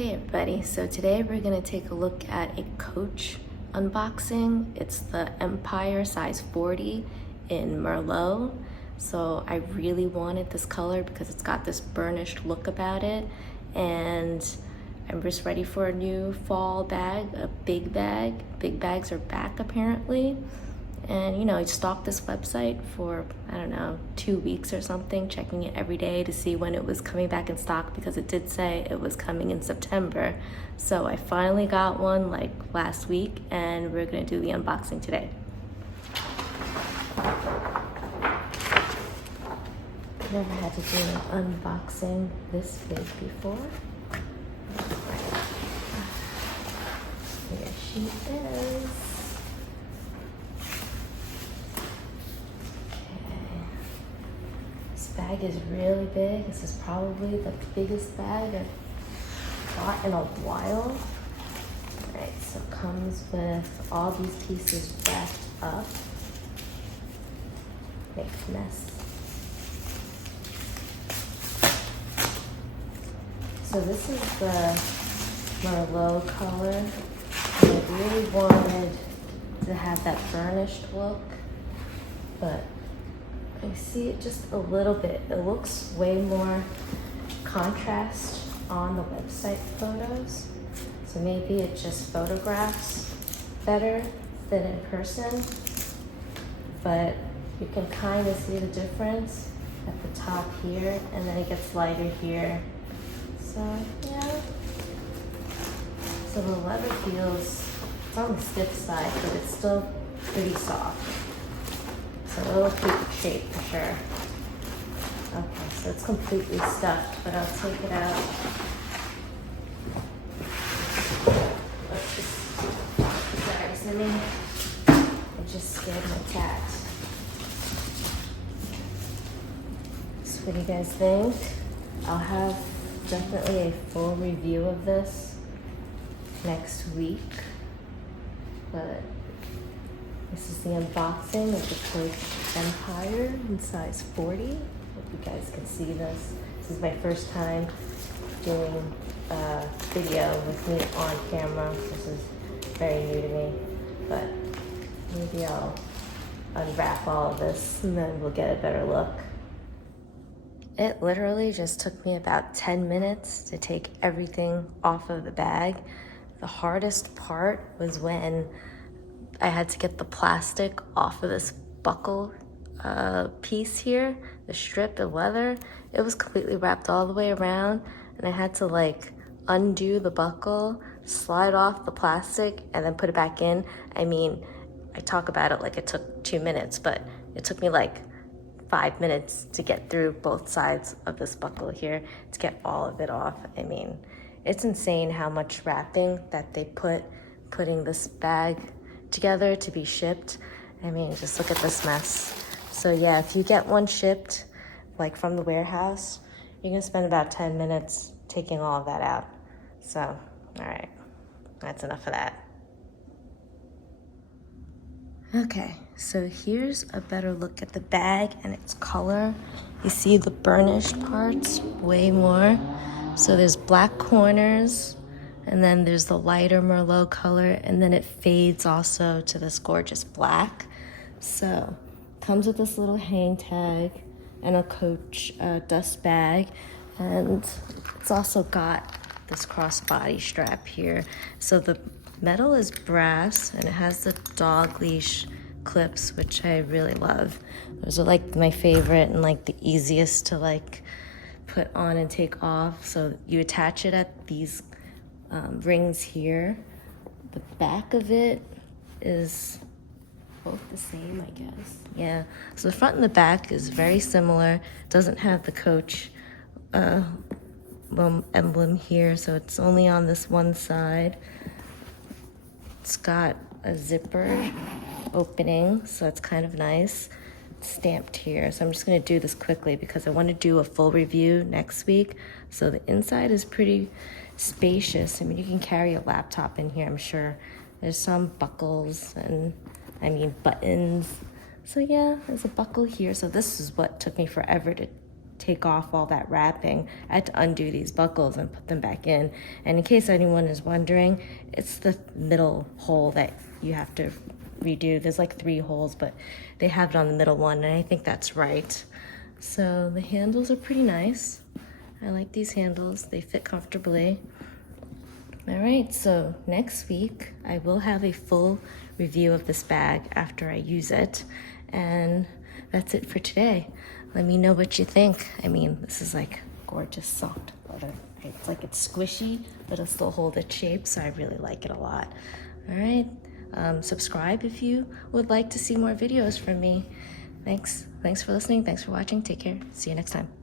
Hey everybody, so today we're going to take a look at a Coach unboxing. It's the Empire size 40 in Merlot. So I really wanted this color because it's got this burnished look about it, and I'm just ready for a new fall bag, a big bag. Big bags are back apparently. And you know, I stalked this website for, I don't know, 2 weeks or something, checking it every day to see when it was coming back in stock because it did say it was coming in September. So I finally got one like last week and we're gonna do the unboxing today. Never had to do an unboxing this big before. Here she is. This bag is really big. This is probably the biggest bag I've bought in a while. Alright, so it comes with all these pieces wrapped up. Makes a mess. So this is the Merlot color. And I really wanted to have that burnished look, but I see it just a little bit. It looks way more contrast on the website photos. So maybe it just photographs better than in person. But you can kind of see the difference at the top here, and then it gets lighter here. So yeah. So the leather feels, it's on the stiff side, but it's still pretty soft. So it'll keep shape for sure. Okay, so it's completely stuffed, but I'll take it out. Let's just, sorry, Simi. I just scared my cat. So what do you guys think? I'll have definitely a full review of this next week, but this is the unboxing of the Coach Empire in size 40. Hope you guys can see this. This is my first time doing a video with me on camera. This is very new to me, but maybe I'll unwrap all of this and then we'll get a better look. It literally just took me about 10 minutes to take everything off of the bag. The hardest part was when I had to get the plastic off of this buckle piece here, the strip of leather. It was completely wrapped all the way around, and I had to like undo the buckle, slide off the plastic, and then put it back in. I mean, I talk about it like it took 2 minutes, but it took me like 5 minutes to get through both sides of this buckle here to get all of it off. I mean, it's insane how much wrapping that they putting this bag together to be shipped. I mean, just look at this mess. So yeah, if you get one shipped like from the warehouse, you're gonna spend about 10 minutes taking all of that out. So, all right, that's enough of that. Okay, so here's a better look at the bag and its color. You see the burnished parts way more. So there's black corners, and then there's the lighter Merlot color, and then it fades also to this gorgeous black. So comes with this little hang tag and a Coach dust bag, and it's also got this crossbody strap here. So the metal is brass and it has the dog leash clips, which I really love. Those are like my favorite and like the easiest to like put on and take off. So you attach it at these rings here. The back of it is both the same, I guess. Yeah, so the front and the back is very similar. Doesn't have the Coach emblem here, so it's only on this one side. It's got a zipper opening, so it's kind of nice. It's stamped here, so I'm just gonna do this quickly because I want to do a full review next week. So the inside is pretty spacious. I mean, you can carry a laptop in here, I'm sure. There's some buckles and, I mean, buttons. So yeah, there's a buckle here. So this is what took me forever to take off all that wrapping. I had to undo these buckles and put them back in. And in case anyone is wondering, it's the middle hole that you have to redo. There's like 3 holes, but they have it on the middle one, and I think that's right. So the handles are pretty nice. I like these handles. They fit comfortably. All right, so next week I will have a full review of this bag after I use it. And that's it for today. Let me know what you think. I mean, this is like gorgeous soft leather. It's like it's squishy, but it'll still hold its shape, so I really like it a lot. All right, subscribe if you would like to see more videos from me. Thanks for listening. Thanks for watching. Take care. See you next time.